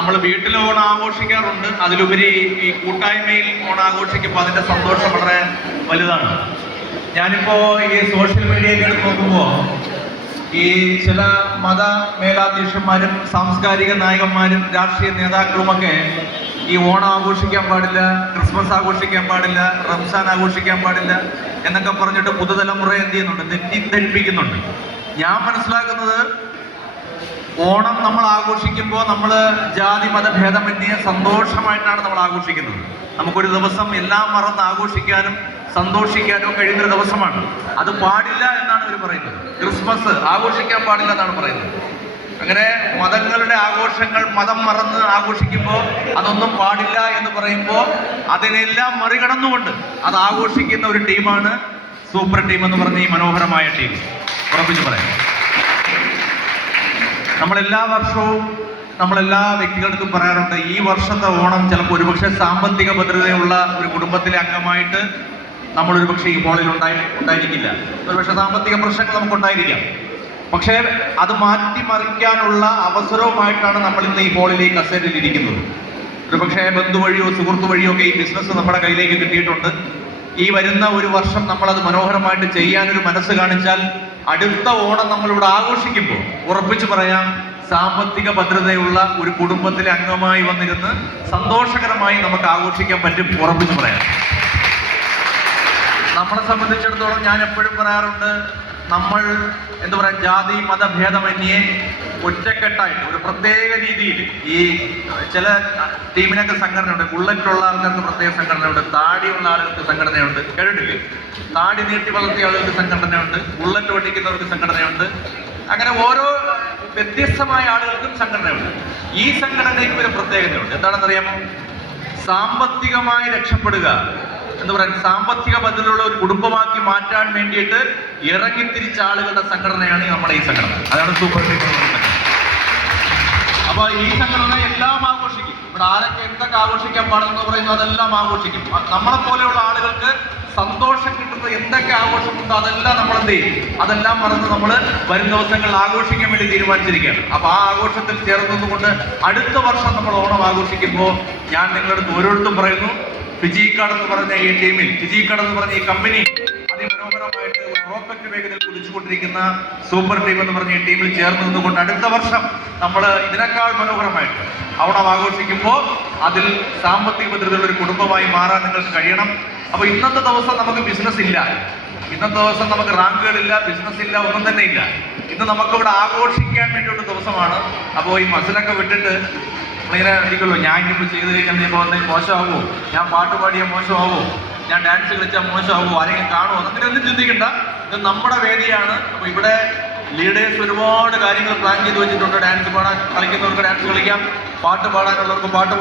നമ്മൾ വീട്ടിൽ ഓണം ആഘോഷിക്കാറുണ്ട്. അതിലുപരി ഈ കൂട്ടായ്മയിൽ ഓണം ആഘോഷിക്കുമ്പോൾ അതിന്റെ സന്തോഷം വളരെ വലുതാണ്. ഞാനിപ്പോ ഈ സോഷ്യൽ മീഡിയയിൽ എടുത്ത് നോക്കുമ്പോൾ ഈ ചില മത മേലാധ്യക്ഷന്മാരും സാംസ്കാരിക നായകന്മാരും രാഷ്ട്രീയ നേതാക്കളുമൊക്കെ ഈ ഓണം ആഘോഷിക്കാൻ പാടില്ല, ക്രിസ്മസ് ആഘോഷിക്കാൻ പാടില്ല, റംസാൻ ആഘോഷിക്കാൻ പാടില്ല എന്നൊക്കെ പറഞ്ഞിട്ട് പുതുതലമുറ എന്ത് ചെയ്യുന്നുണ്ട്, തെറ്റിദ്ധരിപ്പിക്കുന്നുണ്ട്. ഞാൻ മനസ്സിലാക്കുന്നത് ഓണം നമ്മൾ ആഘോഷിക്കുമ്പോൾ നമ്മൾ ജാതി മതഭേദമന്യേ സന്തോഷമായിട്ടാണ് നമ്മൾ ആഘോഷിക്കുന്നത്. നമുക്കൊരു ദിവസം എല്ലാം മറന്ന് ആഘോഷിക്കാനും സന്തോഷിക്കാനും കഴിയുന്നൊരു ദിവസമാണ്. അത് പാടില്ല എന്നാണ് ഇവർ പറയുന്നത്. ക്രിസ്മസ് ആഘോഷിക്കാൻ പാടില്ല എന്നാണ് പറയുന്നത്. അങ്ങനെ മതങ്ങളുടെ ആഘോഷങ്ങൾ മതം മറന്ന് ആഘോഷിക്കുമ്പോൾ അതൊന്നും പാടില്ല എന്ന് പറയുമ്പോൾ അതിനെല്ലാം മറികടന്നുകൊണ്ട് അത് ആഘോഷിക്കുന്ന ഒരു ടീമാണ് സൂപ്പർ ടീം എന്ന് പറഞ്ഞ ഈ മനോഹരമായ ടീം. ഉറപ്പിച്ച് പറയാം, നമ്മളെല്ലാ വർഷവും നമ്മളെല്ലാ വ്യക്തികൾക്കും പറയാറുണ്ട്, ഈ വർഷത്തെ ഓണം ചിലപ്പോൾ ഒരുപക്ഷെ സാമ്പത്തിക ഭദ്രതയുള്ള ഒരു കുടുംബത്തിലെ അംഗമായിട്ട് നമ്മൾ ഒരുപക്ഷെ ഈ ഹോളിൽ ഉണ്ടായിരിക്കില്ല. ഒരുപക്ഷെ സാമ്പത്തിക പ്രശ്നങ്ങൾ നമുക്കുണ്ടായിരിക്കാം. പക്ഷേ അത് മാറ്റിമറിക്കാനുള്ള അവസരവുമായിട്ടാണ് നമ്മൾ ഇന്ന് ഈ ഹോളിൽ ഈ കസേരയിൽ ഇരിക്കുന്നത്. ഒരുപക്ഷെ ബന്ധു വഴിയോ സുഹൃത്തു വഴിയോ ഒക്കെ ഈ ബിസിനസ് നമ്മുടെ കയ്യിലേക്ക് കിട്ടിയിട്ടുണ്ട്. ഈ വരുന്ന ഒരു വർഷം നമ്മളത് മനോഹരമായിട്ട് ചെയ്യാനൊരു മനസ്സ് കാണിച്ചാൽ അടുത്ത ഓണം നമ്മളിവിടെ ആഘോഷിക്കുമ്പോൾ ഉറപ്പിച്ചു പറയാം, സാമ്പത്തിക ഭദ്രതയുള്ള ഒരു കുടുംബത്തിലെ അംഗമായി വന്നിരുന്ന് സന്തോഷകരമായി നമുക്ക് ആഘോഷിക്കാൻ പറ്റും. ഉറപ്പിച്ചു പറയാം. നമ്മളെ സംബന്ധിച്ചിടത്തോളം ഞാൻ എപ്പോഴും പറയാറുണ്ട്, നമ്മൾ എന്താ പറയുക, ജാതി മതഭേദമന്യേ ഒറ്റക്കെട്ടായിട്ട് ഒരു പ്രത്യേക രീതിയിൽ ഈ ചില ടീമിനൊക്കെ സംഘടനയുണ്ട്. ബുള്ളറ്റുള്ള ആൾക്കാർക്ക് പ്രത്യേക സംഘടനയുണ്ട്, താടിയുള്ള ആളുകൾക്ക് സംഘടനയുണ്ട്, കേട്ടിട്ടില്ലേ? താടി നീട്ടി വളർത്തിയ ആളുകൾക്ക് സംഘടനയുണ്ട്, ബുള്ളറ്റ് ഓടിക്കുന്നവർക്ക് സംഘടനയുണ്ട്. അങ്ങനെ ഓരോ വ്യത്യസ്തമായ ആളുകൾക്കും സംഘടനയുണ്ട്. ഈ സംഘടനയ്ക്ക് ഒരു പ്രത്യേകതയുണ്ട്. എന്താണെന്നറിയാമോ? സാമ്പത്തികമായി രക്ഷപ്പെടുക എന്ന് പറയാൻ, സാമ്പത്തിക ഭദ്രതയുള്ള ഒരു കുടുംബമാക്കി മാറ്റാൻ വേണ്ടിയിട്ട് ഇറങ്ങിത്തിരിച്ച ആളുകളുടെ സംഘടനയാണ് നമ്മുടെ ഈ സംഘടന. അതാണ് സൂപ്പർ ടീം. അപ്പൊ ഈ സംഘടന എല്ലാം ആഘോഷിക്കും. ഇവിടെ ആരൊക്കെ എന്തൊക്കെ ആഘോഷിക്കാൻ പാടുന്നു പറയുന്നു അതെല്ലാം ആഘോഷിക്കും. നമ്മളെ പോലെയുള്ള ആളുകൾക്ക് സന്തോഷം കിട്ടുന്ന എന്തൊക്കെ ആഘോഷമുണ്ടോ അതെല്ലാം നമ്മൾ എന്ത് ചെയ്യും, അതെല്ലാം മറന്ന് നമ്മൾ വരും ദിവസങ്ങളിൽ ആഘോഷിക്കാൻ വേണ്ടി തീരുമാനിച്ചിരിക്കുകയാണ്. അപ്പൊ ആ ആഘോഷത്തിൽ ചേർന്നതുകൊണ്ട് അടുത്ത വർഷം നമ്മൾ ഓണം ആഘോഷിക്കുമ്പോൾ ഞാൻ നിങ്ങളുടെ ഓരോരുത്തരും പറയുന്നു, ഫിജിക്കാർഡ് എന്ന് പറഞ്ഞ ഈ ടീമിൽ, ഫിജിക്കാർഡ് എന്ന് പറഞ്ഞ ഈ കമ്പനി അതിമനോഹരമായിട്ട് റോക്കറ്റ് വേഗതയിൽ കുതിച്ചുകൊണ്ടിരിക്കുന്ന സൂപ്പർ ടീം എന്ന് പറഞ്ഞ ഈ ടീമിൽ ചേർന്ന് നിന്നുകൊണ്ട് അടുത്ത വർഷം നമ്മൾ ഇതിനേക്കാൾ മനോഹരമായിട്ട് ഓണം ആഘോഷിക്കുമ്പോൾ അതിൽ സാമ്പത്തിക ഭദ്രതയുള്ള ഒരു കുടുംബമായി മാറാൻ നിങ്ങൾക്ക് കഴിയണം. അപ്പൊ ഇന്നത്തെ ദിവസം നമുക്ക് ബിസിനസ് ഇല്ല, ഇന്നത്തെ ദിവസം നമുക്ക് റാങ്കുകളില്ല, ബിസിനസ് ഇല്ല, ഒന്നും തന്നെ ഇല്ല. ഇന്ന് നമുക്കിവിടെ ആഘോഷിക്കാൻ വേണ്ടിയുള്ള ദിവസമാണ്. അപ്പോൾ ഈ മസിലൊക്കെ വിട്ടിട്ട് ഇങ്ങനെ ഇരിക്കുള്ളൂ, ഞാൻ ഇനിയിപ്പോൾ ചെയ്ത് കഴിഞ്ഞാൽ ഇപ്പോൾ എന്തെങ്കിലും മോശമാകുമോ, ഞാൻ പാട്ട് പാടിയാൽ മോശമാകുമോ, ഞാൻ ഡാൻസ് കളിച്ചാൽ മോശമാകുമോ, ആരെങ്കിലും കാണുമോ, അങ്ങനെ ഒന്നും ചിന്തിക്കണ്ട. ഇത് നമ്മുടെ വേദിയാണ്. അപ്പോൾ ഇവിടെ ലീഡേഴ്സ് ഒരുപാട് കാര്യങ്ങൾ പ്ലാൻ ചെയ്ത് വെച്ചിട്ടുണ്ട്. ഡാൻസ് പാടാൻ കളിക്കുന്നവർക്ക് ഡാൻസ് കളിക്കാം, പാട്ട് പാടാനുള്ളവർക്ക് പാട്ട് പാടാം.